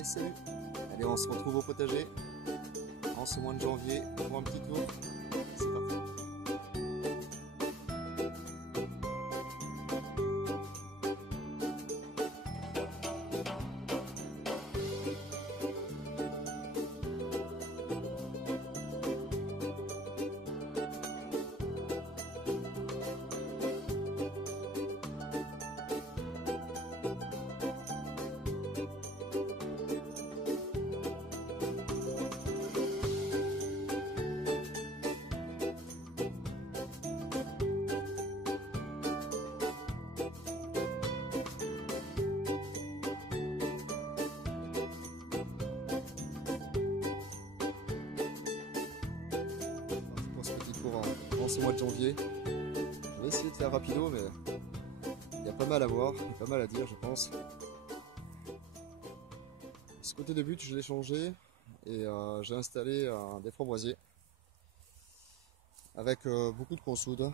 Et salut! Allez, on se retrouve au potager en ce mois de janvier pour un petit tour. C'est parti! Pour ce petit tour en ce mois de janvier. Je vais essayer de faire rapido, mais il y a pas mal à voir, il y a pas mal à dire, je pense. Ce côté de but, je l'ai changé et j'ai installé des framboisiers avec beaucoup de consoude.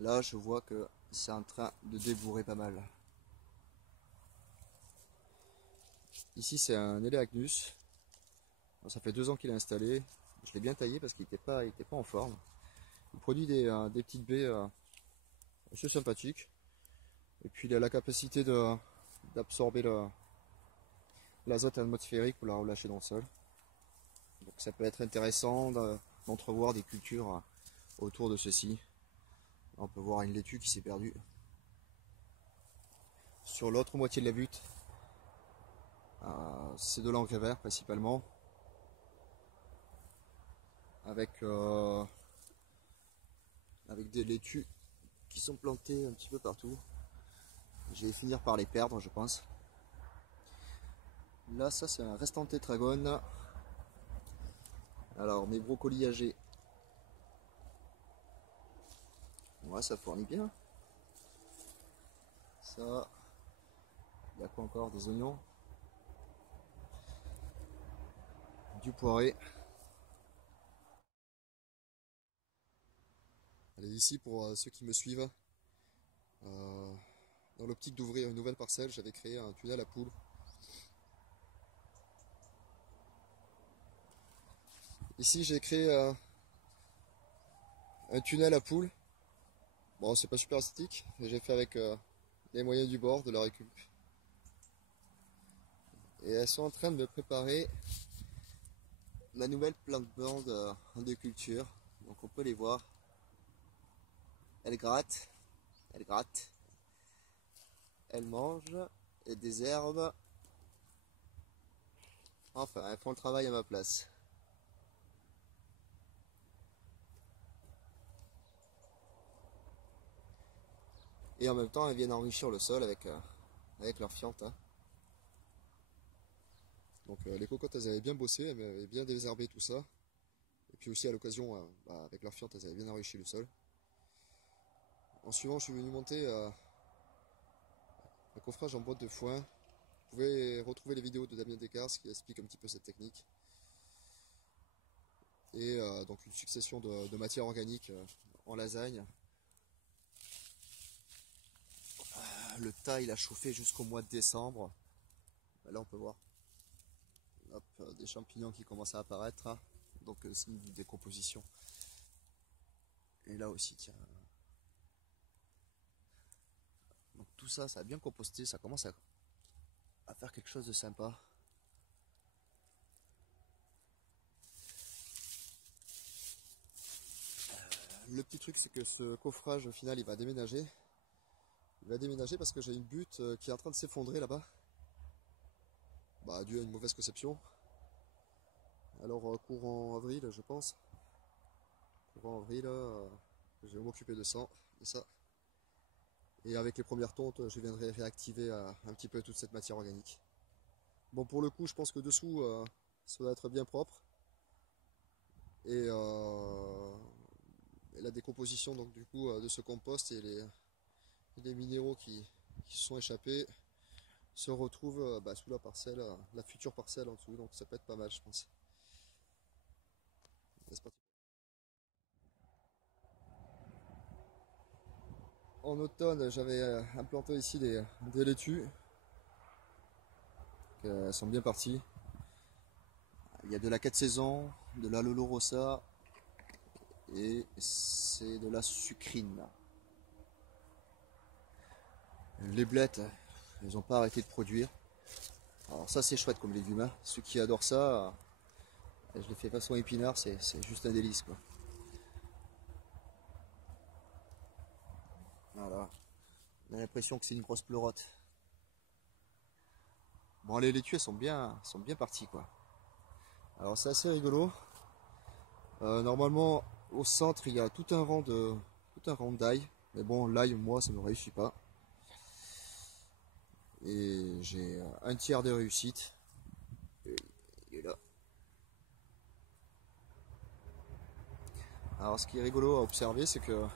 Là, je vois que c'est en train de débourrer pas mal. Ici, c'est un Eleagnus. Ça fait 2 ans qu'il est installé. Je l'ai bien taillé parce qu'il n'était pas en forme. Il produit des petites baies assez sympathiques. Et puis il a la capacité d'absorber l'azote atmosphérique pour la relâcher dans le sol. Donc ça peut être intéressant d'entrevoir des cultures autour de ceci. On peut voir une laitue qui s'est perdue. Sur l'autre moitié de la butte, c'est de l'engrais vert principalement. Avec des laitues qui sont plantées un petit peu partout. Je vais finir par les perdre, je pense. Là, ça c'est un restant tétragone. Alors, mes brocolis âgés. Ouais, ça fournit bien. Ça, il y a quoi encore? Des oignons, du poiré. Allez, ici pour ceux qui me suivent, dans l'optique d'ouvrir une nouvelle parcelle, j'avais créé un tunnel à poules. Ici, j'ai créé un tunnel à poules. Bon, c'est pas super esthétique, mais j'ai fait avec les moyens du bord, de la récup. Et elles sont en train de me préparer ma nouvelle plante-bande de culture. Donc on peut les voir. Elles grattent, elles grattent, elles mangent, et des herbes. Enfin, elles font le travail à ma place. Et en même temps, elles viennent enrichir le sol avec leur fiente. Hein. Donc les cocottes, elles avaient bien bossé, elles avaient bien désherbé tout ça. Et puis aussi à l'occasion, avec leur fiente, elles avaient bien enrichi le sol. En suivant, je suis venu monter un coffrage en boîte de foin. Vous pouvez retrouver les vidéos de Damien Descartes qui explique un petit peu cette technique. Et donc une succession de matières organiques en lasagne. Le tas il a chauffé jusqu'au mois de décembre. Là on peut voir des champignons qui commencent à apparaître. Hein. Donc c'est une décomposition. Et là aussi tiens. Donc tout ça, ça a bien composté, ça commence à faire quelque chose de sympa. Le petit truc c'est que ce coffrage au final il va déménager. Il va déménager parce que j'ai une butte qui est en train de s'effondrer là-bas. Dû à une mauvaise conception. Alors courant avril je pense. Courant avril, je vais m'occuper de ça. Et avec les premières tontes, je viendrai réactiver un petit peu toute cette matière organique. Bon pour le coup je pense que dessous ça doit être bien propre. Et la décomposition donc du coup de ce compost et les minéraux qui se sont échappés se retrouvent sous la parcelle, la future parcelle en dessous, donc ça peut être pas mal je pense. C'est parti. En automne j'avais implanté ici des laitues. elles sont bien parties. Il y a de la 4 saisons, de la Lolo Rossa et c'est de la sucrine. Les blettes, elles n'ont pas arrêté de produire. Alors ça c'est chouette comme légumes, hein. Ceux qui adorent ça, je les fais façon épinard, c'est juste un délice quoi. Voilà, on a l'impression que c'est une grosse pleurote. Bon, les laitues elles sont bien parties quoi. Alors c'est assez rigolo. Normalement au centre il y a tout un rang d'ail, mais bon l'ail moi ça ne me réussit pas. Et j'ai un tiers de réussite. Et il est là. Alors ce qui est rigolo à observer c'est que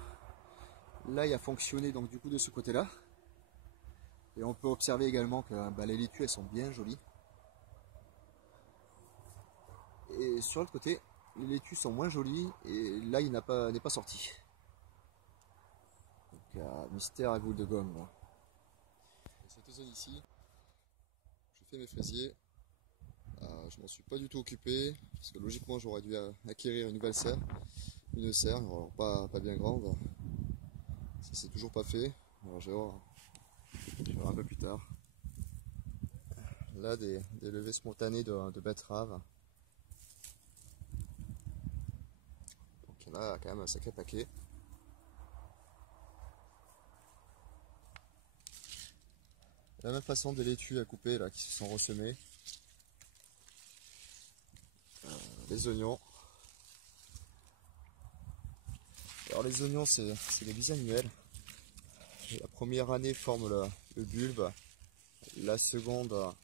l'ail a fonctionné donc du coup de ce côté là. Et on peut observer également que bah, les laitues elles sont bien jolies. Et sur l'autre côté, les laitues sont moins jolies et l'ail n'est pas sorti. Donc mystère à boule de gomme. Là. Cette zone ici, je fais mes fraisiers. Je m'en suis pas du tout occupé parce que logiquement j'aurais dû acquérir une nouvelle serre. Une serre, alors pas bien grande. Ça c'est toujours pas fait. Alors je vais voir un peu plus tard. Là des levées spontanées de betteraves. Donc il y en a quand même un sacré paquet. De la même façon des laitues à couper là qui se sont ressemées. Les oignons. Alors les oignons c'est des bisannuels. La première année forme le bulbe. La seconde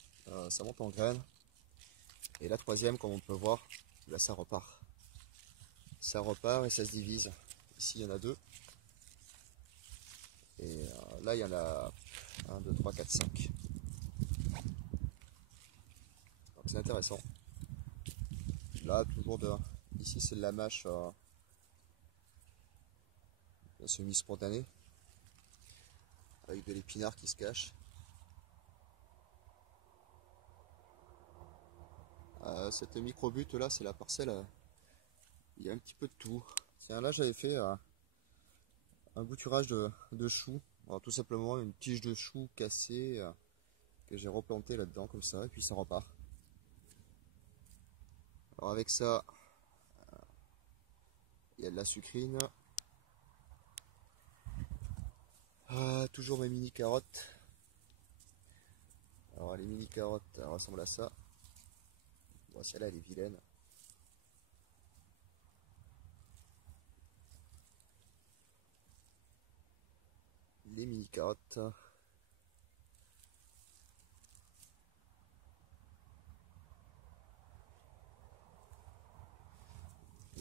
ça monte en graines. Et la troisième comme on peut voir, là ça repart. Ça repart et ça se divise. Ici il y en a deux. Et là il y en a 1, 2, 3, 4, 5. Donc c'est intéressant. Là toujours ici c'est de la mâche semi-spontanée. Avec de l'épinard qui se cache. Cette micro-butte là c'est la parcelle. Il y a un petit peu de tout. Tiens, là j'avais fait un bouturage de choux. Alors, tout simplement une tige de chou cassée que j'ai replanté là-dedans comme ça et puis ça repart. Alors avec ça, il y a de la sucrine. Toujours mes mini carottes. Alors les mini carottes elles ressemblent à ça. Bon, celle-là elle est vilaine. Les mini carottes.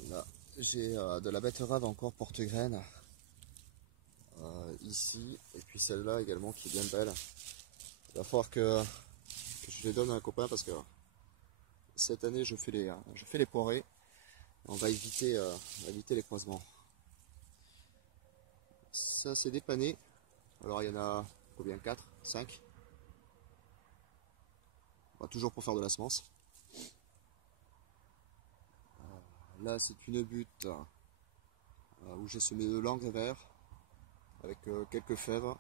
Là, j'ai de la betterave encore porte-graine ici, et puis celle-là également qui est bien belle. Il va falloir que je les donne à un copain parce que cette année je fais les poirées. On va éviter les croisements. Ça c'est dépanné. Alors il y en a combien? 4, 5. Toujours pour faire de la semence. Là c'est une butte où j'ai semé de l'engrais vert avec quelques fèves.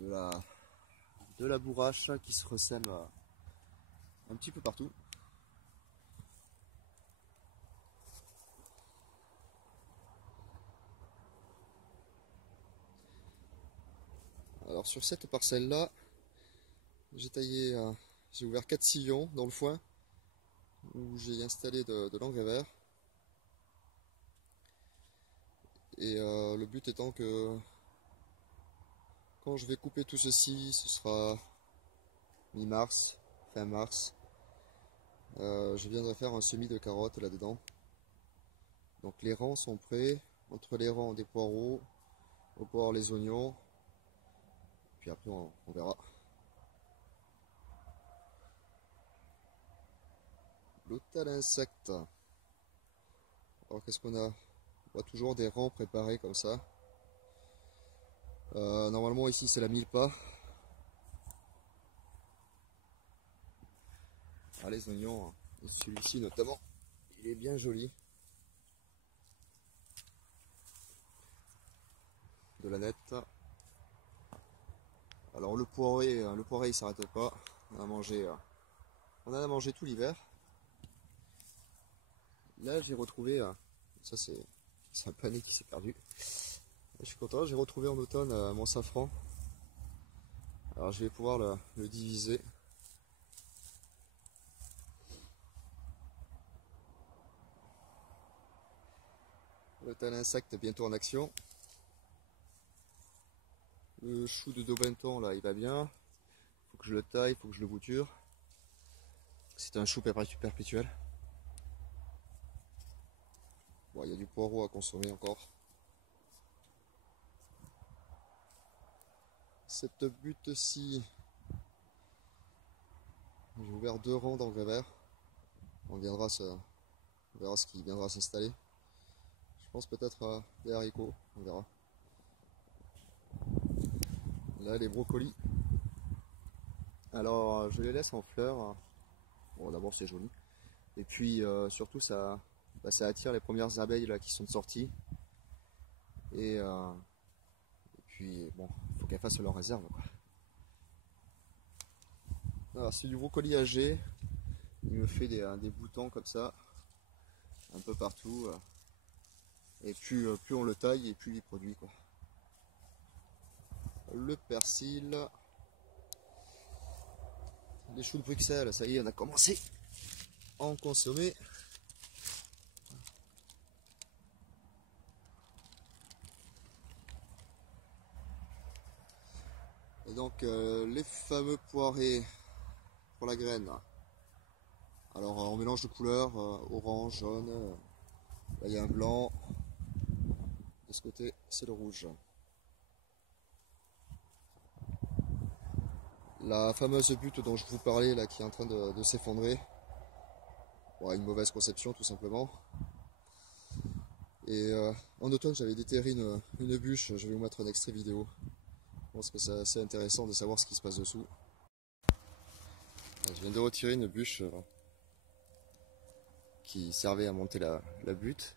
De la bourrache qui se ressème un petit peu partout. Alors sur cette parcelle là, j'ai ouvert 4 sillons dans le foin où j'ai installé de l'engrais vert. Et le but étant que quand je vais couper tout ceci, ce sera mi-mars, fin mars. Je viendrai faire un semis de carottes là-dedans. Donc les rangs sont prêts. Entre les rangs des poireaux, au bord les oignons. Puis après on verra. L'hôtel insectes. Alors qu'est-ce qu'on a? On voit toujours des rangs préparés comme ça. Normalement ici c'est la mille-pas. Ah, les oignons, hein. Celui-ci notamment, il est bien joli. De la nette. Alors le poiré il s'arrête pas. On en a mangé tout l'hiver. Là j'ai retrouvé, ça c'est un panier qui s'est perdu. Je suis content, j'ai retrouvé en automne mon safran. Alors je vais pouvoir le diviser. Le tal insecte bientôt en action. Le chou de Daubenton là il va bien. Faut que je le taille, faut que je le bouture. C'est un chou perpétuel. Bon, il y a du poireau à consommer encore. Cette butte-ci, j'ai ouvert 2 rangs d'engrais verts. On verra ce qui viendra s'installer. Je pense peut-être des haricots, on verra. Là, les brocolis. Alors, je les laisse en fleurs. Bon, d'abord, c'est joli. Et puis, surtout, ça attire les premières abeilles là, qui sont sorties. Et puis, bon, il faut qu'elles fassent leur réserve, quoi. Alors, c'est du brocoli âgé. Il me fait des boutons comme ça, un peu partout. Et plus on le taille, et plus il produit, quoi. Le persil. Les choux de Bruxelles, ça y est, on a commencé à en consommer. Et donc les fameux poirés pour la graine. Alors on mélange de couleurs, orange, jaune, là il y a un blanc, de ce côté c'est le rouge. La fameuse butte dont je vous parlais là qui est en train de s'effondrer, bon, une mauvaise conception tout simplement. Et en automne j'avais déterré une bûche, je vais vous mettre un extrait vidéo. Je pense que c'est assez intéressant de savoir ce qui se passe dessous. Je viens de retirer une bûche qui servait à monter la butte.